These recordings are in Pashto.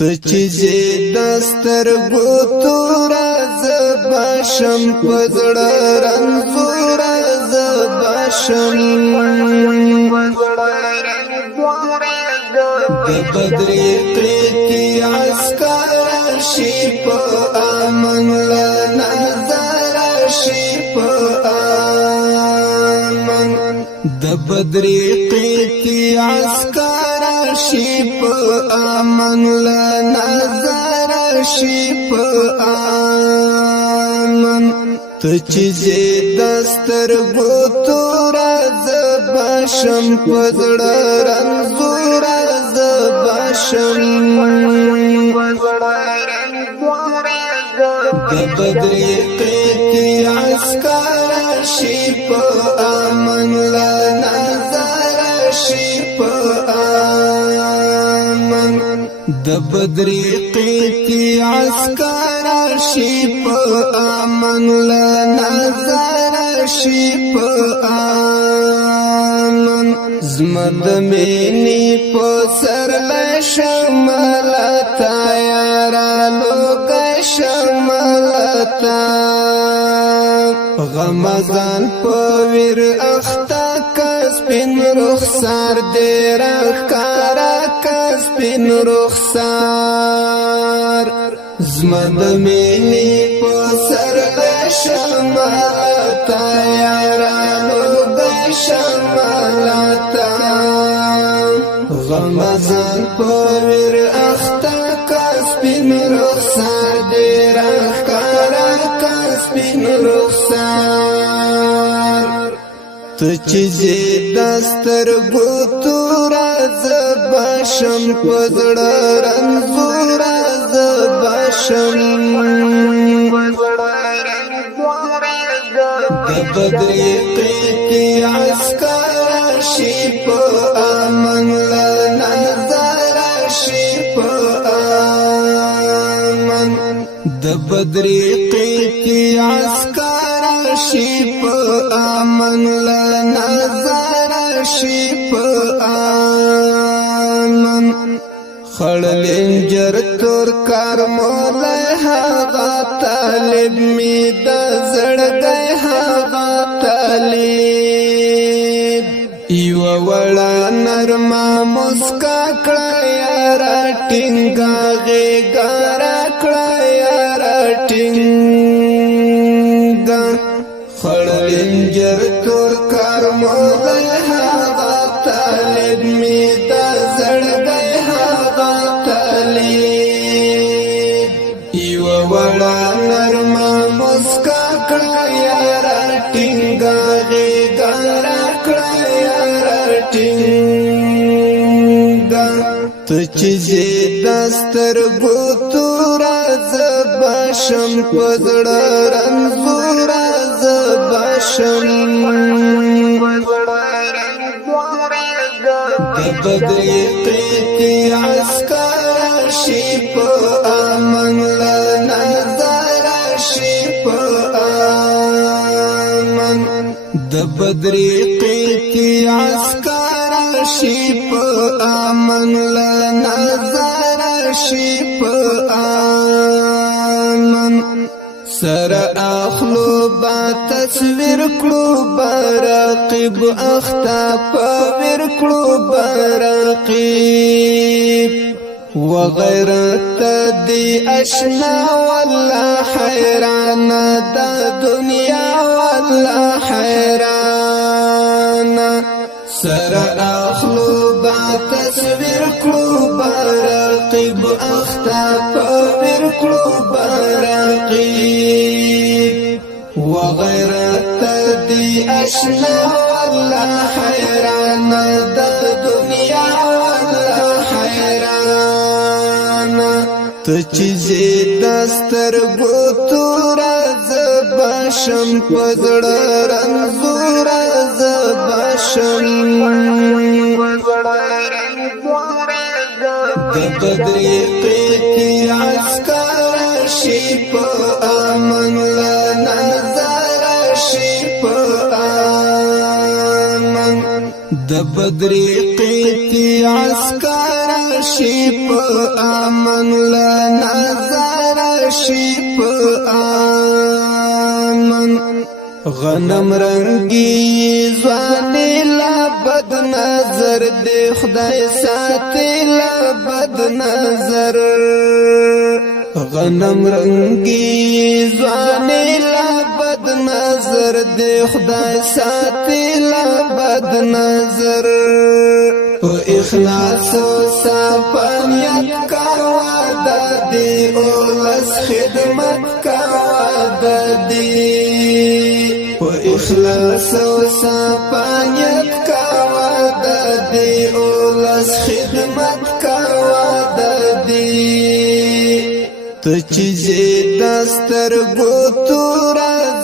ته چې دستر ګوتور زباشم پزړه رنزور زباشم د بدرې قریتی عسکر شي په امن له نظر شي په امن د بدرې قریتی عسکر شي په امن له نظر شي په امن ته چې دستر ګوتور زباشم پزړه رنزور زباشم د بدرې قریتی عسکر شي په امن له نظر شي په امن د بدرې قریتی عسکر شي په امن له نظر شي په امن زمد مینی په سر له شملتا یارانو شملتا غمزان په ویر اختا کس پن رخسار دیر کارا کس پن رخسار زمد مینی په سر له شملتا یارانو شملتا غمزان په ویر اختا کس پن رخسار دیر کارا کس پن رخسار ته چې دستر ګوتور زباشم پزړه رنزور زباشم د بدرې قریتی عسکر شي په امن له نظر شي په امن د بدرې قریتی عسکر شي په امن له نظر شي په امن خړلنجر تور کار مولا هغه طالب می د زړګي هغه طالب یو وړا نرما مسکا کړه یار ټینګا غېګار کړه یار ټینګا خړلنجر تور کار مولا هغه طالب می د زړګي یو وړا نرما مسکا کړه یار ټینګا غېګار کړه یار ټینګا ته چې دستر ګوتور زباشم پزړه رنزور زباشم د بدرې قریتی عسکر شي په امن له نظر شي په امن د بدرې قریتی عسکر شي په امن له نظر شي په امن سر اخلو با تصویر کړو برقیب اختا پویر کړو برقیب وغیرت دی اشنا والله حیران د دنیا والله حیران سر اخلو با تصویر کړو برقیب اختا پویر کړو برقیب وغیرت دی اشنا والله حیران د دنیا والله حیران ته چې دستر ګوتور زباشم پزړه رنزور زباشم د بدرې قریتی عسکر شي په امن له نظر شي په امن د بدرې قریتی عسکر راشي په امن لا نظر شي په امن غنم رنگی ځواني لا بد نظر دی خدای ساتي لا بد نظر غنم رنگی ځواني لا بد نظر دی خدای ساتي لا بد نظر او اخلاص او صفانیت کاوا د دې اولس خدمت کاوا د دې او اخلاص او صفانیت کاوا د دې اولس خدمت کاوا د دې ته چې دستر ګو تور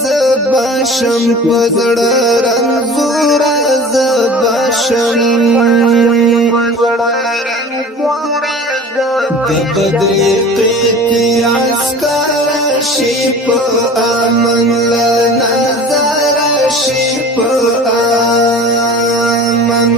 زباشم پزړه رنزور زباشم د بدرې قیتی عسکر شي په امن لا نظر شي په امن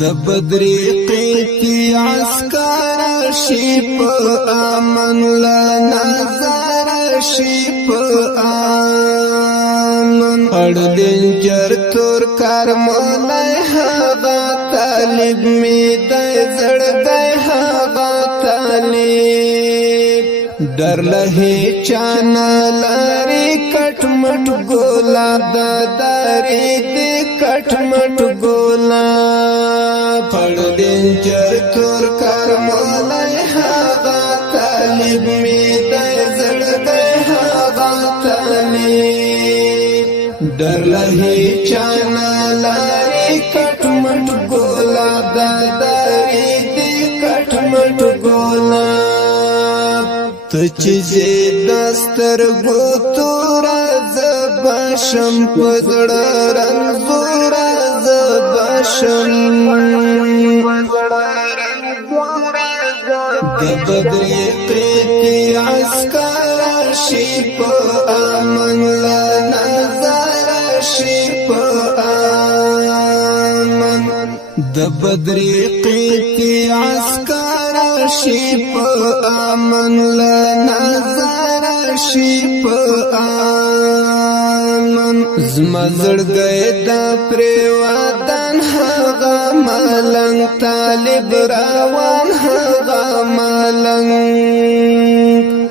د بدرې قیتی عسکر شي په امن لا نظر شي په امن اړدن جر تور کار مولای هغه طالب می د زړګي هغه طالب در له چانا لاري کټ مټ ګولا د داري دې کټ مټ ګولا پړدن جر تور کار مولای هغه طالب می د زړګي هغه طالب در له چانا لاري کټ مټ ګولا د داري دې کټ مټ ګولا ته چې دستر ګو تور زباشم پزړه رنزور زباشم د بدرې قیتی عسکر شي په امن لا نظر شي په امن د بدرې قیتی عسکر شي په امن لا نظر شي په امن زما زړګی د پریوادن هغه ملنګ طالب روان هغه ملنګ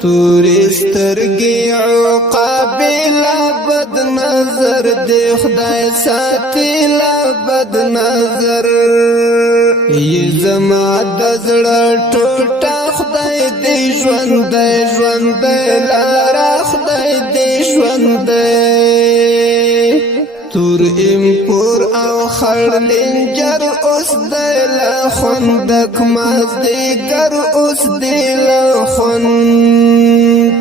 تورې سترګې عقابې لا بد نظر دی خدای ساتي لا بد نظر ای زما د زړه ټوټه خدای دې ژوند ژوند لاره خدای دې ژوند تور امپور او خړ لنجر اوس د لا خوندک مازدیګر اوس دی لا خوند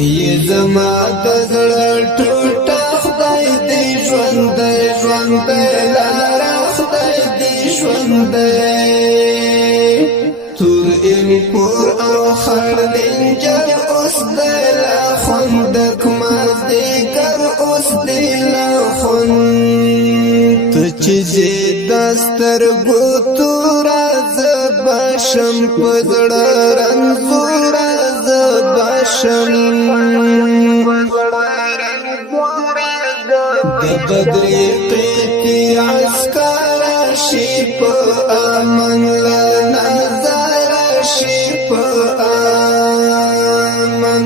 ای زما د زړه ټوټه خدای دې ژوند ژوند لاره خدای دې ژوند تور امپور او خړ لنجر اوس د لا خوندک مازدیګر اوس دی لا خوند ته چې دستر ګو تور زباشم پزړه رنزور زباشم د بدرې قیتی عسکر شي په امن لا نظر شي په امن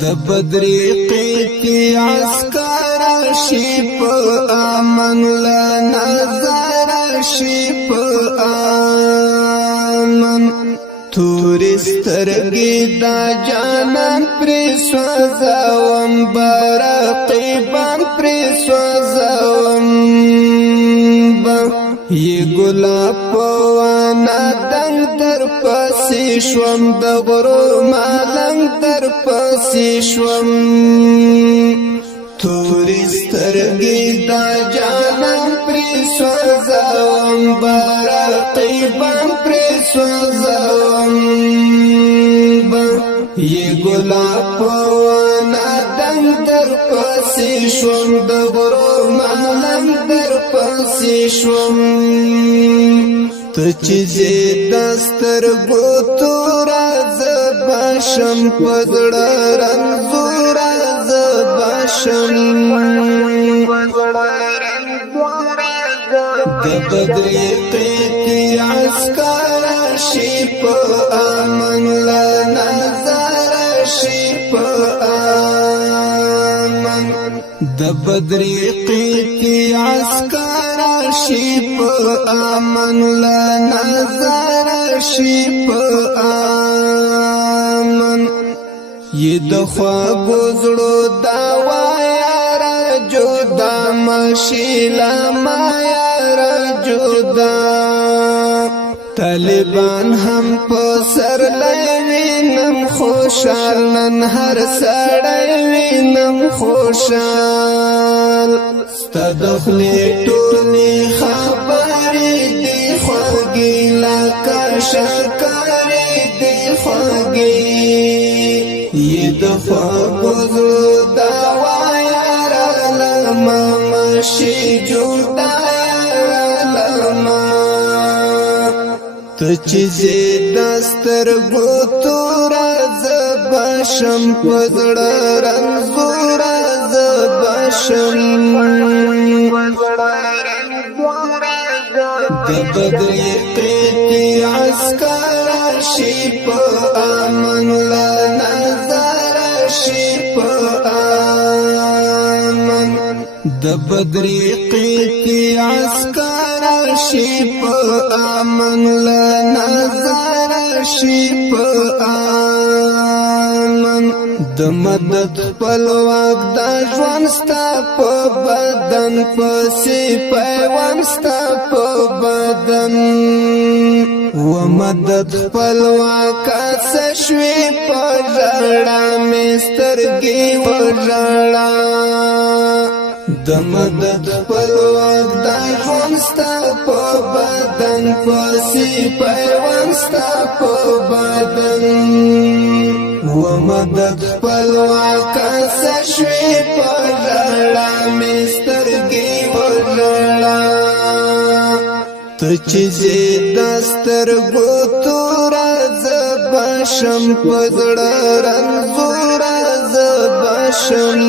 د بدرې قیتی عسکر شي په امن لا نظر شي په امن تورې سترګې دا جانان پرې سوځوم برقیبان پرې سوځوم یې ګلاب په وانا دنګ در پسې شوم د غرو مالنګ در پسې شوم تورې سترګې دا جانان پرې سوځوم برقیبان پرې سوځوم یې ګلاب په وانا دنګ در پسې شوم د غرو مالنګ در پسې شوم ته چې دستر ګوتور زبشم پزړه رنزور زبشم د بدرې قیتی عسکر شي په امن لا نظر شي په امن د بدرې قیتی عسکر شي په امن لا نظر شي په امن ی د خوا گزړو دا وایار جدا مشیلا ما جدا طالبان هم په سر لوینم خوشال نن هر سړی وینم خوشال ستدخلی ټولې خبرې دی خوږې لکه شکرې دی خوږې یې د خوږو زړه دا وایار لما مشي جوړه ته چې دستر ګوتور زبشم پزړه رنزور زبشم د بدرې قیتی عسکر شي په امن لا نظر شي په امن د بدرې قیتی عسکر شي په امن لا نظر شي په امن د مدد خپلواک د ژوند ستا په بدن پسې پیوند ستا په بدن و مدد خپلواک څه شوې په ژړا مې سترګې وژړا د مدد خپلواک د ژوند ستا په بدن پسې پیوند ستا په بدن و مدد خپلواک څه شوې په ژړا مې سترګې وژړا ته چې دستر ګوتور زبشم پزړه رنزور زبشم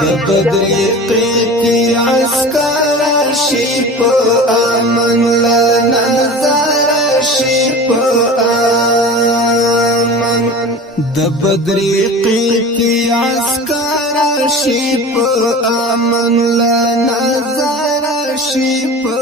د بدرې قیتی عسکر شي په امن لا نظر شي په امن د بدرې قیتی عسکر شي په امن لا نظر شي په